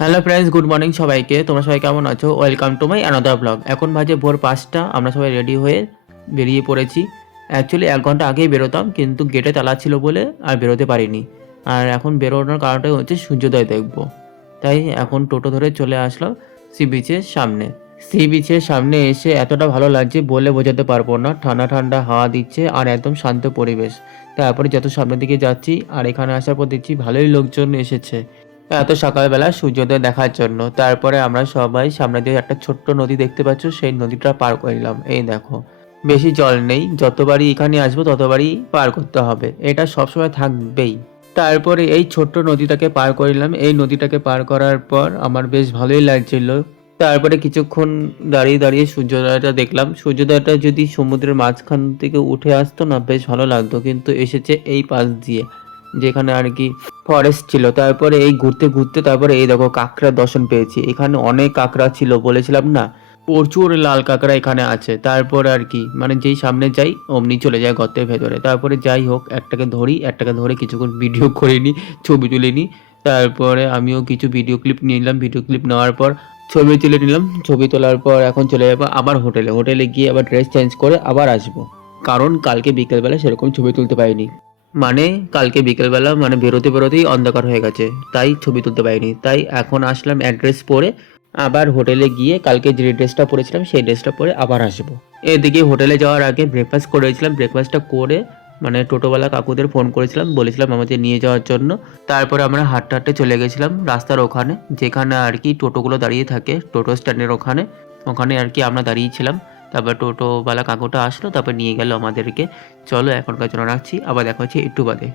Hello friends, good morning সবাইকে। তোমরা সবাই কেমন আছো? Welcome to my another blog. এখন বাজে ভোর 5টা। আমরা সবাই রেডি হয়ে বেরিয়ে পড়েছি। অ্যাকচুয়ালি 1 ঘন্টা আগেই বেরোতাম, কিন্তু গেটে তালা ছিল বলে আর বেরোতে পারিনি। আর এখন বেরোনোর কারণটাই হচ্ছে সূর্যোদয় দেখব। তাই এখন টোটো ধরে চলে আসলাম সি বিচের সামনে। সি বিচের সামনে এসে এতটা ভালো লাগছে বলে বোঝাতে পারবো না। ঠান্ডা ঠান্ডা হাওয়া দিচ্ছে আর একদম শান্ত পরিবেশ। তারপরে যত সামনের দিকে যাচ্ছি আর এখানে আসার পর দেখছি ভালোই লোকজন এসেছে এত সকালবেলা সূর্যোদয় দেখার জন্য। তারপরে আমরা সবাই সামনে দিয়ে একটা ছোট্ট নদী দেখতে পাচ্ছ, সেই নদীটা পার করলাম। এই দেখো, বেশি জল নেই, যতবারই এখানে আসবো ততবারই পার করতে হবে, এটা সবসময় থাকবেই। তারপরে এই ছোট্ট নদীটাকে পার করলাম। এই নদীটাকে পার করার পর আমার বেশ ভালোই লাগছিল। তারপরে কিছুক্ষণ দাঁড়িয়ে দাঁড়িয়ে সূর্যোদয়টা দেখলাম। সূর্যোদয়টা যদি সমুদ্রের মাঝখান থেকে উঠে আসতো না, বেশ ভালো লাগতো, কিন্তু এসেছে এই পাশ দিয়ে, যেখানে আর কি ফরেস্ট ছিল। তারপরে এই ঘুরতে ঘুরতে তারপরে এই দেখো কাঁকড়ার দর্শন পেয়েছি। এখানে অনেক কাঁকড়া ছিল, বলেছিলাম না, প্রচুর লাল কাঁকড়া এখানে আছে। তারপরে আর কি মানে যেই সামনে যাই অমনি চলে যায় গর্তের ভেতরে। তারপরে যাই হোক, একটাকে ধরি, একটাকে ধরে কিছুক্ষণ ভিডিও করে নিই, ছবি তুলে নিই। তারপরে আমিও কিছু ভিডিও ক্লিপ নিলাম। ভিডিও ক্লিপ নেওয়ার পর ছবি তুলে নিলাম। ছবি তোলার পর এখন চলে যাবো আবার হোটেলে। হোটেলে গিয়ে আবার ড্রেস চেঞ্জ করে আবার আসবো, কারণ কালকে বিকেলবেলা সেরকম ছবি তুলতে পারিনি। মানে কালকে বিকেলবেলা মানে বেরোতে বেরোতেই অন্ধকার হয়ে গেছে, তাই ছবি তুলতে পারিনি। তাই এখন আসলাম অ্যাড্রেস পরে আবার হোটেলে গিয়ে কালকে যে ড্রেসটা পরেছিলাম সেই ড্রেসটা পরে আবার আসবো। এদিকে হোটেলে যাওয়ার আগে ব্রেকফাস্ট করেছিলাম। ব্রেকফাস্টটা করে মানে টোটোওয়ালা কাকুদের ফোন করেছিলাম, বলেছিলাম আমাদের নিয়ে যাওয়ার জন্য। তারপরে আমরা হাঁটতে হাঁটতে চলে গেছিলাম রাস্তার ওখানে, যেখানে আর কি টোটোগুলো দাঁড়িয়ে থাকে, টোটো স্ট্যান্ডের ওখানে। ওখানে আর কি আমরা দাঁড়িয়েছিলাম। তারপর টোটোওয়ালা কাকুটা আসলো, তারপর নিয়ে গেল আমাদেরকে। চলো এখনকার জন্য রাখছি, আবার দেখা হচ্ছে একটু বাদে।